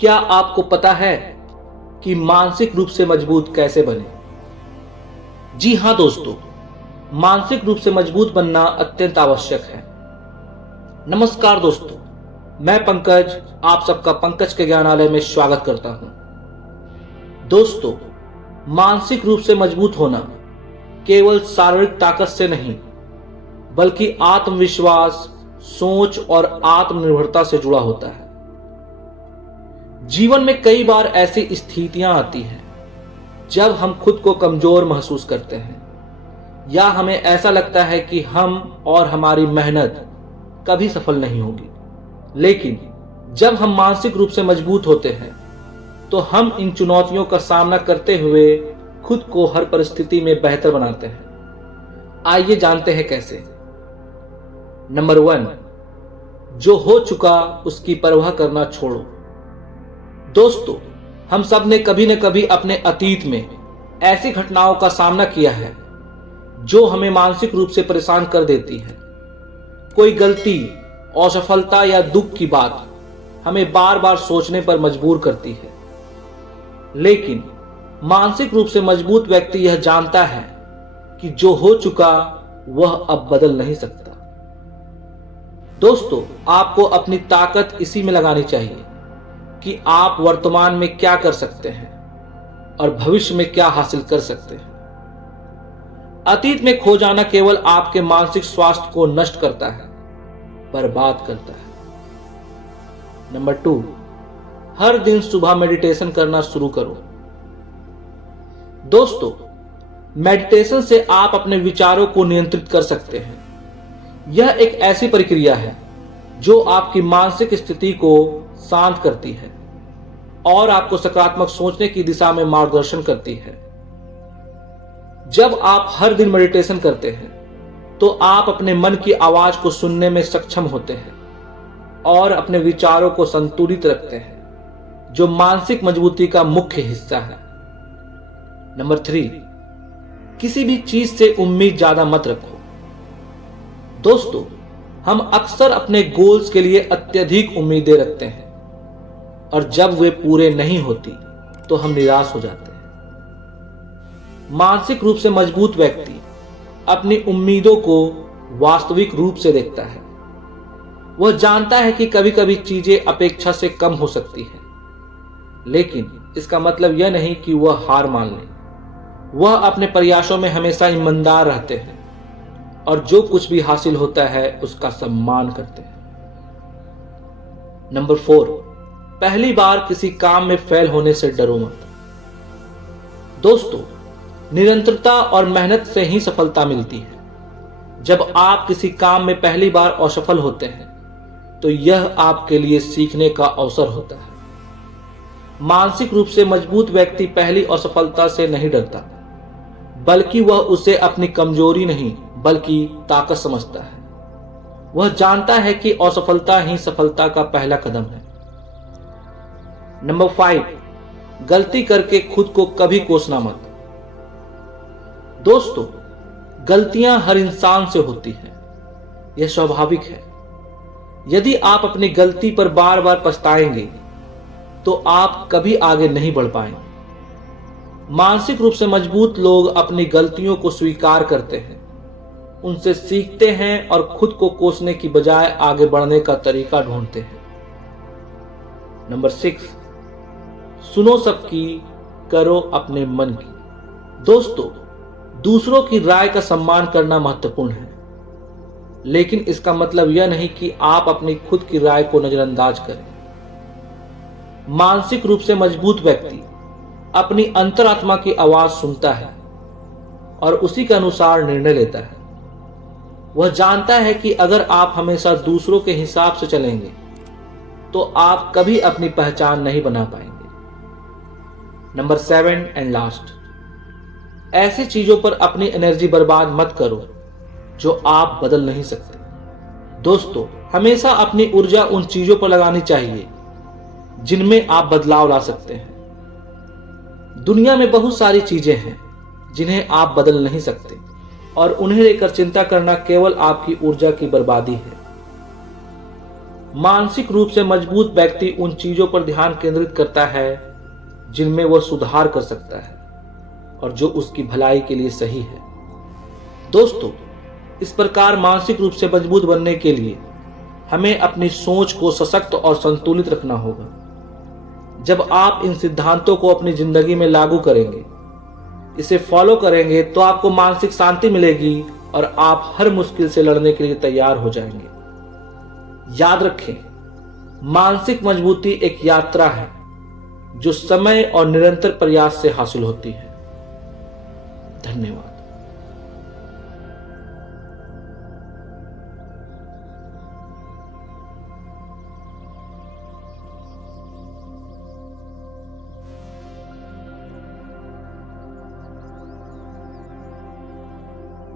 क्या आपको पता है कि मानसिक रूप से मजबूत कैसे बने? जी हां दोस्तों, मानसिक रूप से मजबूत बनना अत्यंत आवश्यक है। नमस्कार दोस्तों, मैं पंकज आप सबका पंकज के ज्ञानालय में स्वागत करता हूं। दोस्तों, मानसिक रूप से मजबूत होना केवल शारीरिक ताकत से नहीं, बल्कि आत्मविश्वास, सोच और आत्मनिर्भरता से जुड़ा होता है। जीवन में कई बार ऐसी स्थितियां आती हैं जब हम खुद को कमजोर महसूस करते हैं या हमें ऐसा लगता है कि हम और हमारी मेहनत कभी सफल नहीं होगी। लेकिन जब हम मानसिक रूप से मजबूत होते हैं तो हम इन चुनौतियों का सामना करते हुए खुद को हर परिस्थिति में बेहतर बनाते हैं। आइए जानते हैं कैसे। नंबर 1, जो हो चुका उसकी परवाह करना छोड़ो। दोस्तों, हम सब ने कभी न कभी अपने अतीत में ऐसी घटनाओं का सामना किया है जो हमें मानसिक रूप से परेशान कर देती है। कोई गलती, असफलता या दुख की बात हमें बार बार सोचने पर मजबूर करती है। लेकिन मानसिक रूप से मजबूत व्यक्ति यह जानता है कि जो हो चुका वह अब बदल नहीं सकता। दोस्तों, आपको अपनी ताकत इसी में लगानी चाहिए कि आप वर्तमान में क्या कर सकते हैं और भविष्य में क्या हासिल कर सकते हैं। अतीत में खो जाना केवल आपके मानसिक स्वास्थ्य को नष्ट करता है, बर्बाद करता है। नंबर 2, हर दिन सुबह मेडिटेशन करना शुरू करो। दोस्तों, मेडिटेशन से आप अपने विचारों को नियंत्रित कर सकते हैं। यह एक ऐसी प्रक्रिया है जो आपकी मानसिक स्थिति को शांत करती है और आपको सकारात्मक सोचने की दिशा में मार्गदर्शन करती है। जब आप हर दिन मेडिटेशन करते हैं तो आप अपने मन की आवाज को सुनने में सक्षम होते हैं और अपने विचारों को संतुलित रखते हैं, जो मानसिक मजबूती का मुख्य हिस्सा है। नंबर 3, किसी भी चीज से उम्मीद ज्यादा मत रखो। दोस्तों, हम अक्सर अपने गोल्स के लिए अत्यधिक उम्मीदें रखते हैं और जब वे पूरे नहीं होती तो हम निराश हो जाते हैं। मानसिक रूप से मजबूत व्यक्ति अपनी उम्मीदों को वास्तविक रूप से देखता है। वह जानता है कि कभी कभी चीजें अपेक्षा से कम हो सकती हैं, लेकिन इसका मतलब यह नहीं कि वह हार मान ले। वह अपने प्रयासों में हमेशा ईमानदार रहते हैं और जो कुछ भी हासिल होता है उसका सम्मान करते हैं। नंबर 4, पहली बार किसी काम में फेल होने से डरो मत। दोस्तों, निरंतरता और मेहनत से ही सफलता मिलती है। जब आप किसी काम में पहली बार असफल होते हैं तो यह आपके लिए सीखने का अवसर होता है। मानसिक रूप से मजबूत व्यक्ति पहली असफलता से नहीं डरता, बल्कि वह उसे अपनी कमजोरी नहीं बल्कि ताकत समझता है। वह जानता है कि असफलता ही सफलता का पहला कदम है। नंबर 5, गलती करके खुद को कभी कोसना मत। दोस्तों, गलतियां हर इंसान से होती हैं, यह स्वाभाविक है। यदि आप अपनी गलती पर बार बार पछताएंगे तो आप कभी आगे नहीं बढ़ पाएंगे। मानसिक रूप से मजबूत लोग अपनी गलतियों को स्वीकार करते हैं, उनसे सीखते हैं और खुद को कोसने की बजाय आगे बढ़ने का तरीका ढूंढते हैं। नंबर 6, सुनो सबकी, करो अपने मन की। दोस्तों, दूसरों की राय का सम्मान करना महत्वपूर्ण है, लेकिन इसका मतलब यह नहीं कि आप अपनी खुद की राय को नजरअंदाज करें। मानसिक रूप से मजबूत व्यक्ति अपनी अंतरात्मा की आवाज सुनता है और उसी के अनुसार निर्णय लेता है। वह जानता है कि अगर आप हमेशा दूसरों के हिसाब से चलेंगे तो आप कभी अपनी पहचान नहीं बना पाएंगे। नंबर 7 एंड लास्ट, ऐसी चीजों पर अपनी एनर्जी बर्बाद मत करो जो आप बदल नहीं सकते। दोस्तों, हमेशा अपनी ऊर्जा उन चीजों पर लगानी चाहिए जिनमें आप बदलाव ला सकते हैं। दुनिया में बहुत सारी चीजें हैं जिन्हें आप बदल नहीं सकते और उन्हें लेकर चिंता करना केवल आपकी ऊर्जा की बर्बादी है। मानसिक रूप से मजबूत व्यक्ति उन चीजों पर ध्यान केंद्रित करता है जिनमें वह सुधार कर सकता है और जो उसकी भलाई के लिए सही है। दोस्तों, इस प्रकार मानसिक रूप से मजबूत बनने के लिए हमें अपनी सोच को सशक्त और संतुलित रखना होगा। जब आप इन सिद्धांतों को अपनी जिंदगी में लागू करेंगे, इसे फॉलो करेंगे, तो आपको मानसिक शांति मिलेगी और आप हर मुश्किल से लड़ने के लिए तैयार हो जाएंगे। याद रखें, मानसिक मजबूती एक यात्रा है जो समय और निरंतर प्रयास से हासिल होती है। धन्यवाद।